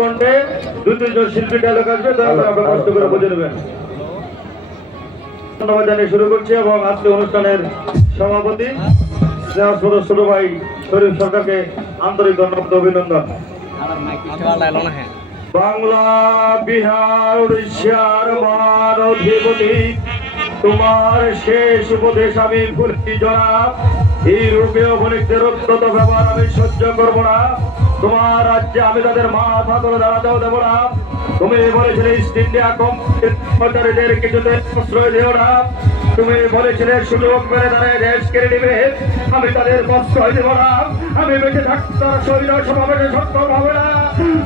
কণ্ঠে দুই তিনজন শিল্পী ডায়লগ আসবে, দয়া করে আপনারা কষ্ট করে বুঝে নেবেন। ধন্যবাদ জানিয়ে শুরু করছি এবং আজকে অনুষ্ঠানের সভাপতি স্নেহস্পদ ছোট ভাই শরীফ সরকারকে আন্তরিক ধন্যবাদ অভিনন্দন। বাংলা বিহার উড়িষ্যার মান অধিপতি, তোমার শেষ উপদেশ আমি ভুলি জনাব। এই রূপেও বণিকদের অত্যন্ত ব্যবহার আমি সহ্য করব না। তোমার রাজ্যে আমি তাদের মাথা করে দাঁড়াতেও দেবো না। তুমি বলেছিলে ইস্ট ইন্ডিয়া কোম্পানিদের কিছুতে আশ্রয় দিও না। তুমি বলেছিলে সুযোগ মেরে তারা দেশ কেড়ে নিবে, আমি তাদের প্রশ্রয় দেব না। আমি বেঁচে থাকতে তারা শহীদ সমাবেশে সক্ষম হবে না,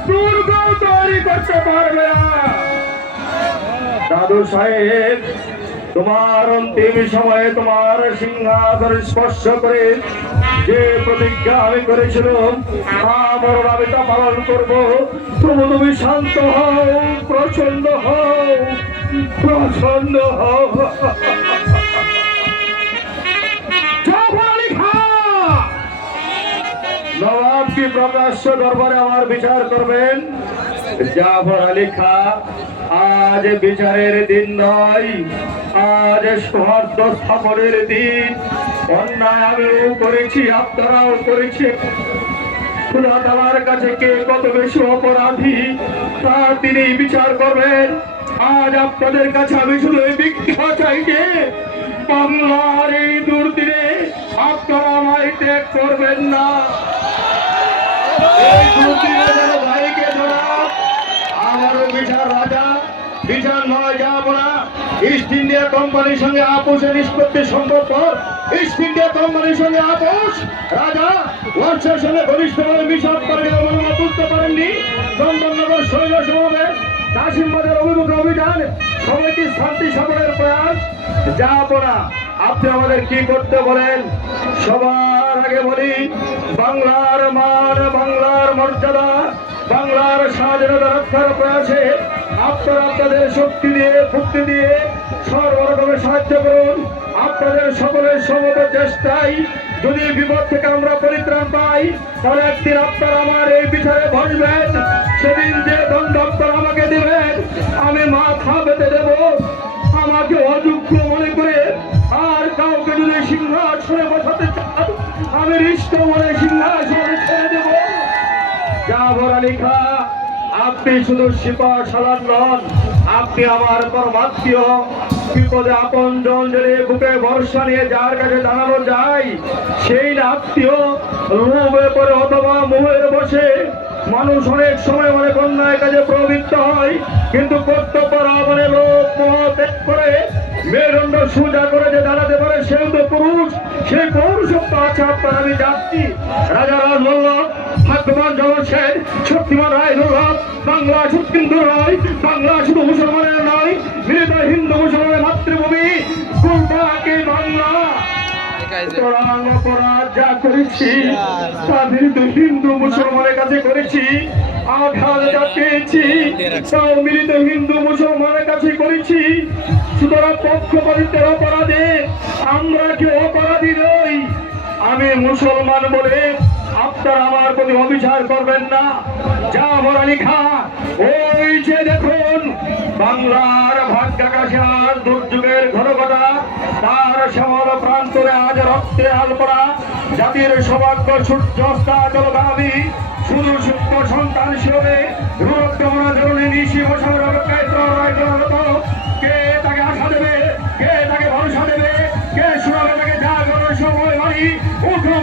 দুর্গ তৈরি করতে পারবে না। দাদু সাহেব, তোমার অন্তিম সময়ে তোমার সিংহাসন স্পর্শ করে যে প্রতিজ্ঞা আমি করেছিলাম আমার আমি তা পালন করবো। তুমি শান্ত হও, প্রচন্ড হও, প্রচন্ড হও। নবাব কি প্রকাশ্য দরবারে আমার বিচার করবেন? জাফর আলী খাঁ, আজ বিচারের দিন নয়, আজ সৌহার্দ্য স্থাপনের দিন। অন্যায় আমিও করেছি, আপনারাও করেছে। খোদা তাআলার কাছে কে কত বেশি অপরাধী তা তিনি বিচার করবেন। আজ আপনাদের কাছে আমি শুধু এই ভিক্ষা চাই যে বাংলার এই দুর্দিনে আপনারা আমায় ত্যাগ করবেন না। এই দুর্দিনে যেন ভাইকে জনাব আমারও বিচার রাজা, বিচার নয় যাব না। ইস্ট ইন্ডিয়া কোম্পানির সঙ্গে আপোষের নিষ্পত্তি সম্ভব। ইস্ট ইন্ডিয়া কোম্পানির সঙ্গে আপোষ, রাজা লর্ডসের সঙ্গে ঘনিষ্ঠভাবে মিশন করে অনুমতি তুলতে পারেননি। চন্দননগর সৈন্য সমাবেশ, কাশিমবাজার অভিমুখে অভিযান, সমিতি শান্তি স্থাপনের প্রয়াস, যাব না। আপনি আমাদের কি করতে বলেন? সবার আগে বলি, বাংলার মান, বাংলার মর্যাদা, বাংলার স্বাধীনতা রক্ষার প্রয়াসে আপনারা আপনাদের শক্তি দিয়ে, ভক্তি দিয়ে সর্বরকমের সাহায্য করুন। আপনাদের সকলের সমত চেষ্টায় যদি বিপদ থেকে আমরা পরিত্রাণ পাই, তাহলে একদিন আপনারা আমার এই বিচারে বসবেন। সেদিন যে দণ্ড আপনারা আমাকে দেবেন আমি মাথা পেতে দেব। আমাকে অযোগ্য মনে করে আর কাউকে যদি সিংহাসনে বসাতে চান, আমি হৃষ্ট মনে সিংহাসনে ছেড়ে দেব। জাফর আলী খাঁ, আপনি শুধু সিপাহ সালার নন, আপনি আমার পরমাত্মীয়। বিপদে আপন জন জেলে বুকে ভরসা নিয়ে যার কাছে দাঁড়ানো যায়, সেই না আত্মীয়। লোভে পরে অথবা মোহের বসে মানুষ অনেক সময় অনেক অন্যায় কাজে প্রবৃত্ত হয়, কিন্তু কর্তব্য মানে লোক মোহ ত্যাগ করে মেরুদণ্ড সোজা করে যে দাঁড়াতে পারে সেও তো পুরুষ। সেই পৌরুষত্ব আছে আপনার। আমি যাচ্ছি। রাজা রাজবল্লভ, ভাগ্যবান জগৎসেন, শক্তিমান রায় দুর্লভ। বাংলা সুন্দর নয়, বাংলা শুধু মুসলমানের নয়, মিলিত হিন্দু মুসলমানের মাতৃভূমি। গোটাকে বাংলা অপরাধ যা করেছি তা মিলিত হিন্দু মুসলমানের কাছে করেছি। আঘাত যা পেয়েছি তাও মিলিত হিন্দু মুসলমানের কাছে করেছি। সুতরাং পক্ষপাতিত্বের অপরাধে আমরা কেউ অপরাধী নই। আমি মুসলমান বলে আপনারা আমার প্রতি অবিচার করবেন না। জাফর আলী খাঁ, ওই যে দেখুন বাংলার ভাগ্যাকাশে আজ দুর্যোগের ঘনঘটা, তার শ্যামল প্রান্তরে আজ রক্তে আলপনা। জাতির সৌভাগ্য সূর্য অস্তাচলগামী, শুধু সূক্ষ্ম সন্তান শিরে রুরক্ষমনা জরুরি নিশি বসার অপেক্ষায় কে তাকে আশা দেবে, কে তাকে ভরসা দেবে, কে শোনাবে তাকে জাগরণের সময় বাড়ি উঠো